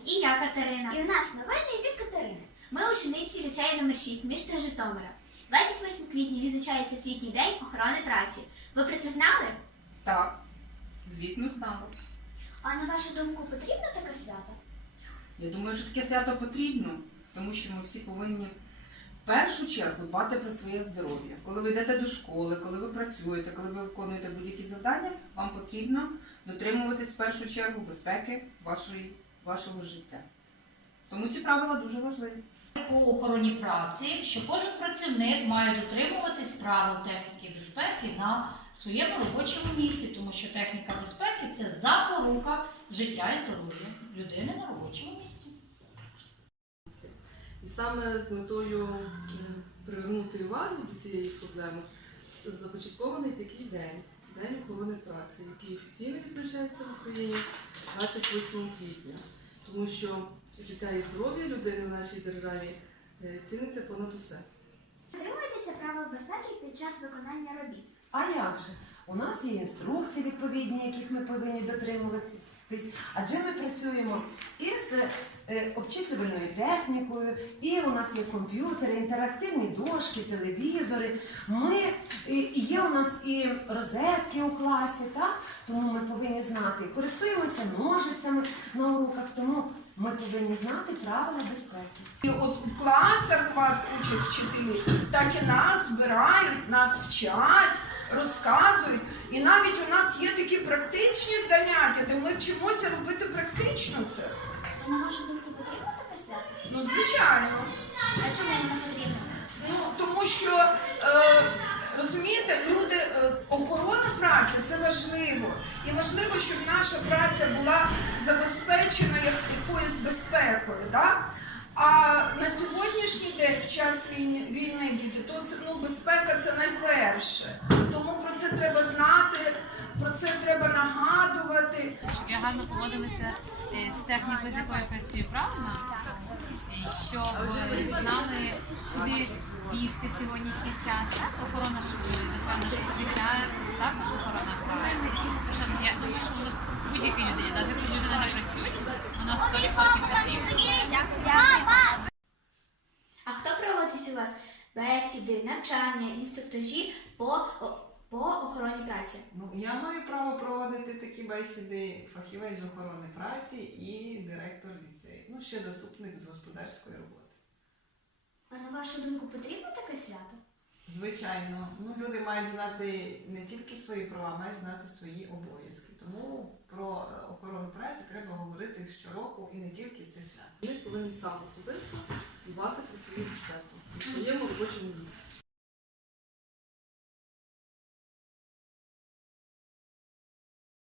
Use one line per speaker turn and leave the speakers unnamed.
І я Катерина.
І у нас новини від Катерини.
Ми учениці ліцею номер 6 міста Житомира. 28 квітня відзначається Світній день охорони праці. Ви про це знали?
Так, звісно, знала.
А на вашу думку, потрібно таке свято?
Я думаю, що таке свято потрібно, тому що ми всі повинні в першу чергу дбати про своє здоров'я. Коли ви йдете до школи, коли ви працюєте, коли ви виконуєте будь-які завдання, вам потрібно дотримуватись в першу чергу безпеки вашого життя. Тому ці правила дуже важливі.
По охороні праці, що кожен працівник має дотримуватись правил техніки безпеки на своєму робочому місці, тому що техніка безпеки – це запорука життя і здоров'я людини на робочому місці.
І саме з метою привернути увагу до цієї проблеми започаткований такий день – День охорони праці, який офіційно відзначається в Україні 28 квітня. Тому що життя і здоров'я людини в нашій державі ціниться понад усе.
Дотримуєтеся правил безпеки під час виконання робіт?
А як же? У нас є інструкції відповідні, яких ми повинні дотримуватись, адже ми працюємо із обчислювальною технікою, і у нас є комп'ютери, інтерактивні дошки, телевізори. Є у нас і розетки у класі, так? Тому ми повинні знати. Користуємося ножицями на уроках, тому ми повинні знати правила безпеки.
І от в класах вас учать вчителі, так і нас збирають, нас вчать, розказують. І навіть у нас є такі практичні заняття, де ми вчимося робити практично це.
А на вашу думку, потрібно таке свято?
Ну, звичайно.
А чому воно потрібно?
Ну, тому що, розумієте, охорона праці – це важливо. І важливо, щоб наша праця була забезпечена якоюсь безпекою. Так? А на сьогоднішній день, в час війни, діти, то безпека – це найперше. Тому про це треба знати, про це треба нагадувати.
Щоб я гарно поводилася з технікою, з якою працюю, правильно? І щоб знали, куди бігти в сьогоднішній час. Охорона, напевно, що повітря, це також охорона праці. Я думаю, що будь-якій людині, навіть якщо людина не працює, вона 100% потрібна.
А хто проводить у вас бесіди, навчання, інструктажі по охороні праці?
Ну, я маю право проводити такі бесіди, фахівець з охорони праці і директор ліцею. Ну, ще заступник з господарської роботи.
А на вашу думку, потрібно таке свято?
Звичайно, люди мають знати не тільки свої права, мають знати свої обов'язки. Тому про охорону праці треба говорити щороку і не тільки це свято.
Він повинен сам особисто дбати про свою безпеку у своєму робочому місці.